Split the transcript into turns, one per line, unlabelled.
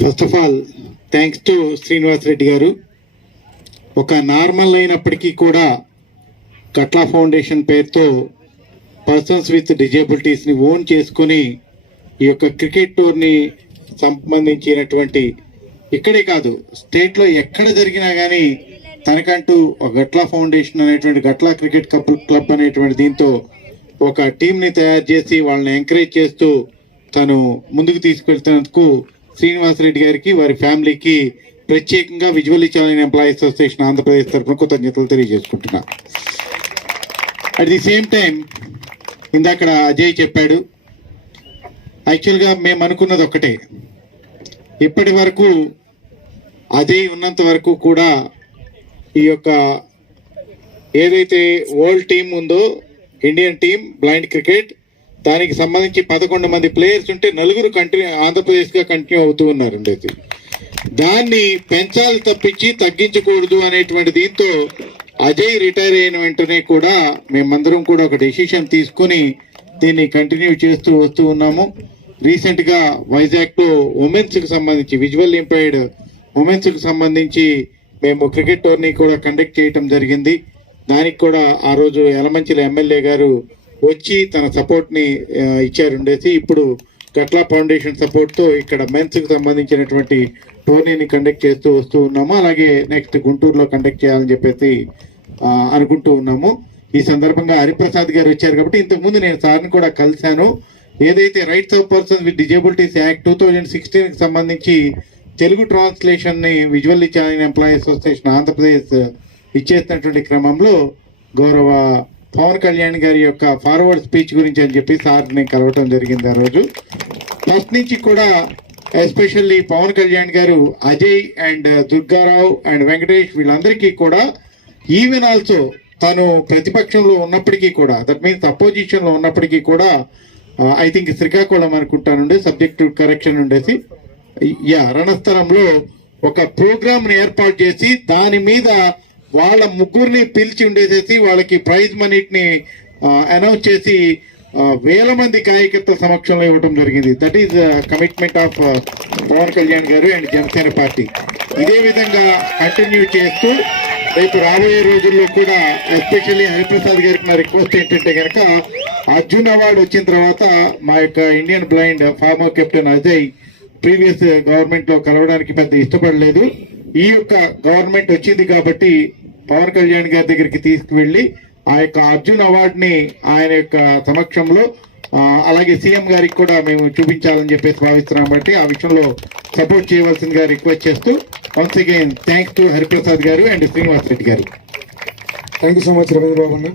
First of all thanks to Srinivas Reddy garu. ఒక normal అయినప్పటికీ కూడా కట్లా ఫౌండేషన్ పేరుతో పర్సన్స్ విత్ డిజేబిలిటీస్ని ఓన్ చేసుకుని ఈ యొక్క క్రికెట్ టూర్ని సంబంధించినటువంటి ఇక్కడే కాదు స్టేట్లో ఎక్కడ జరిగినా కానీ తనకంటూ ఒక గట్లా ఫౌండేషన్ అనేటువంటి గట్లా క్రికెట్ కప్ క్లబ్ అనేటువంటి దీంతో ఒక టీంని తయారు చేసి వాళ్ళని ఎంకరేజ్ చేస్తూ తను ముందుకు తీసుకెళ్తున్నందుకు శ్రీనివాస్ రెడ్డి గారికి వారి ఫ్యామిలీకి ప్రత్యేకంగా visual channel employees association Andhra Pradesh తరఫున కృతజ్ఞతలు తెలియజేసుకుంటున్నా. అట్ ది సేమ్ టైం ఇందాక అజయ్ చెప్పాడు యాక్చువల్గా మేము అనుకున్నది ఒక్కటే. ఇప్పటి వరకు అజయ్ ఉన్నంత వరకు కూడా ఈ యొక్క ఏదైతే వరల్డ్ టీం ఉందో ఇండియన్ టీం బ్లైండ్ క్రికెట్ దానికి సంబంధించి పదకొండు మంది ప్లేయర్స్ ఉంటే నలుగురు కంటిన్యూ ఆంధ్రప్రదేశ్గా కంటిన్యూ అవుతూ ఉన్నారండి అయితే దాన్ని పెంచాలి తప్పించి తగ్గించకూడదు అనేటువంటి దీంతో అజయ్ రిటైర్ అయిన వెంటనే కూడా మేమందరం కూడా ఒక డెసిషన్ తీసుకుని దీన్ని కంటిన్యూ చేస్తూ వస్తూ ఉన్నాము. రీసెంట్గా వైజాగ్లో ఉమెన్స్కి సంబంధించి విజువల్ ఇంపైర్డ్ ఉమెన్స్కి సంబంధించి మేము క్రికెట్ టోర్నీ కూడా కండక్ట్ చేయటం జరిగింది. దానికి కూడా ఆ రోజు యలమంచిల ఎమ్మెల్యే గారు వచ్చి తన సపోర్ట్ని ఇచ్చారుండేసి ఇచ్చారు ఉండేసి ఇప్పుడు గట్లా ఫౌండేషన్ సపోర్ట్తో ఇక్కడ మెన్స్కి సంబంధించినటువంటి టోర్నీని కండక్ట్ చేస్తూ వస్తూ ఉన్నాము. అలాగే నెక్స్ట్ గుంటూరులో కండక్ట్ చేయాలని చెప్పేసి అనుకుంటూ ఉన్నాము. ఈ సందర్భంగా హరిప్రసాద్ గారు వచ్చారు కాబట్టి ఇంతకుముందు నేను సార్ని కూడా కలిశాను. ఏదైతే rights of persons with disabilities act two thousand సిక్స్టీన్కి సంబంధించి Telugu ట్రాన్స్లేషన్ని visually channel employees association Andhra Pradesh ఇచ్చేసినటువంటి క్రమంలో గౌరవ పవన్ కళ్యాణ్ గారి యొక్క ఫార్వర్డ్ స్పీచ్ గురించి అని చెప్పి సార్ని కలవటం జరిగింది ఆ రోజు. ఫస్ట్ నుంచి కూడా especially Pawan Kalyan garu Ajay and Durgarao and Venkatesh వీళ్ళందరికీ కూడా ఈవెన్ ఆల్సో తను ప్రతిపక్షంలో ఉన్నప్పటికీ కూడా దట్ మీన్స్ అపోజిషన్లో ఉన్నప్పటికీ కూడా ఐ థింక్ శ్రీకాకుళం అనుకుంటానుండే సబ్జెక్టు కరెక్షన్ ఉండేసి యా రణస్థలంలో ఒక ప్రోగ్రామ్ని ఏర్పాటు చేసి దాని మీద వాళ్ళ ముగ్గురిని పిలిచి ఉండేసేసి వాళ్ళకి ప్రైజ్ మనీని అనౌన్స్ చేసి వేల మంది కార్యకర్తల సమక్షంలో ఇవ్వడం జరిగింది. That is commitment of Pawan Kalyan garu and Janasena party. ఇదే విధంగా కంటిన్యూ చేస్తూ రేపు రాబోయే రోజుల్లో కూడా ఎస్పెషల్లీ హరిప్రసాద్ గారికి నా రిక్వెస్ట్ ఏంటంటే కనుక అర్జున్ అవార్డు వచ్చిన తర్వాత మా యొక్క Indian blind former captain Ajay previous గవర్నమెంట్లో కలవడానికి పెద్ద ఇష్టపడలేదు. ఈ యొక్క గవర్నమెంట్ వచ్చింది కాబట్టి పవన్ కళ్యాణ్ గారి దగ్గరికి తీసుకువెళ్ళి ఆ యొక్క అర్జున్ అవార్డుని ఆయన యొక్క సమక్షంలో అలాగే సీఎం గారికి కూడా మేము చూపించాలని చెప్పేసి భావిస్తున్నాం. బట్టి ఆ విషయంలో సపోర్ట్ చేయవలసిందిగా రిక్వెస్ట్ చేస్తూ once again thanks to Hariprasad garu and Srinivas Reddy garu.
Thank you so much Ravindrababu అన్న.